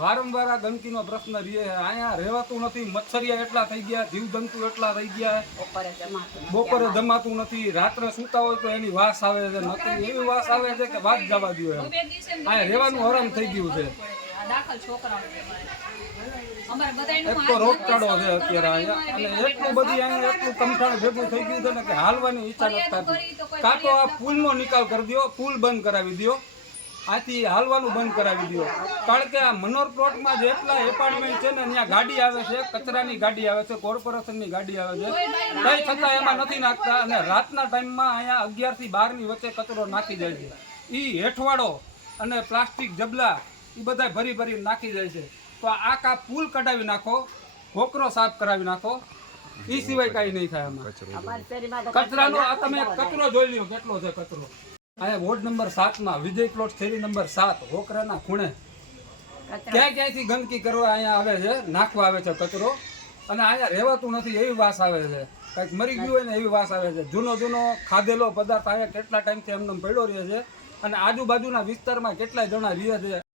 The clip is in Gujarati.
વારંવાર આ ગંદકીનો પ્રશ્ન રહે છે. અહીંયા રહેવાતું નથી. મચ્છરિયા એટલા થઈ ગયા જીવજંતુ એટલા થઈ ગયા. બપોરે જમાતું નથી. રાત્રે સૂતા હોય તો એની વાસ આવે છે. નથી એવી વાસ આવે છે કે વાત જવા દો એમ. ને અહીંયા રહેવાનું હરામ થઈ ગયું છે. આ દાખલ છોકરાઓ અમારે બધાયનું એક તો રોગચાળો છે અત્યારે અહીંયા. અને એટલું બધી અહીંયા એટલું કમઠાણ ભેગું થઈ ગયું છે ને કે હાલવાની ઈચ્છા નથી કાં તો આ પુલનો નિકાલ કરી દો પુલ બંધ કરાવી દો આથી હાલવાનું બંધ કરાવી દો. કારણ કે આ મનોર પ્લોટમાં જેટલા એપાર્ટમેન્ટ છે ને ત્યાં ગાડી આવે છે કચરાની ગાડી આવે છે કોર્પોરેશનની ગાડી આવે છે. કંઈ છતાં એમાં નથી નાખતા અને રાતના ટાઈમમાં અહીંયા અગિયારથી બારની વચ્ચે કચરો નાખી જાય છે. એ હેઠવાડો અને પ્લાસ્ટિક જબલા એ બધા ભરી ભરી નાખી જાય છે. તો આ કા પુલ કઢાવી નાખો કોકરો સાફ કરાવી નાખો. એ સિવાય કાંઈ નહીં થાય આમાં. કચરાનો આ તમે કચરો જોઈ લ્યો કેટલો છે કચરો. અહીંયા વોર્ડ નંબર સાતમાં વિજય પ્લોટ શેરી નંબર સાત હોકરાના ખૂણે. ક્યાં ક્યાંથી ગંદકી કરવા અહીંયા આવે છે? નાખવા આવે છે કચરો. અને અહીંયા રહેવાતું નથી એવી વાસ આવે છે. કંઈક મરી ગયું હોય ને એવી વાસ આવે છે. જૂનો જૂનો ખાધેલો પદાર્થ અહીંયા કેટલા ટાઈમથી એમને પડ્યો રહે છે. અને આજુબાજુના વિસ્તારમાં કેટલાય જણા રહે છે.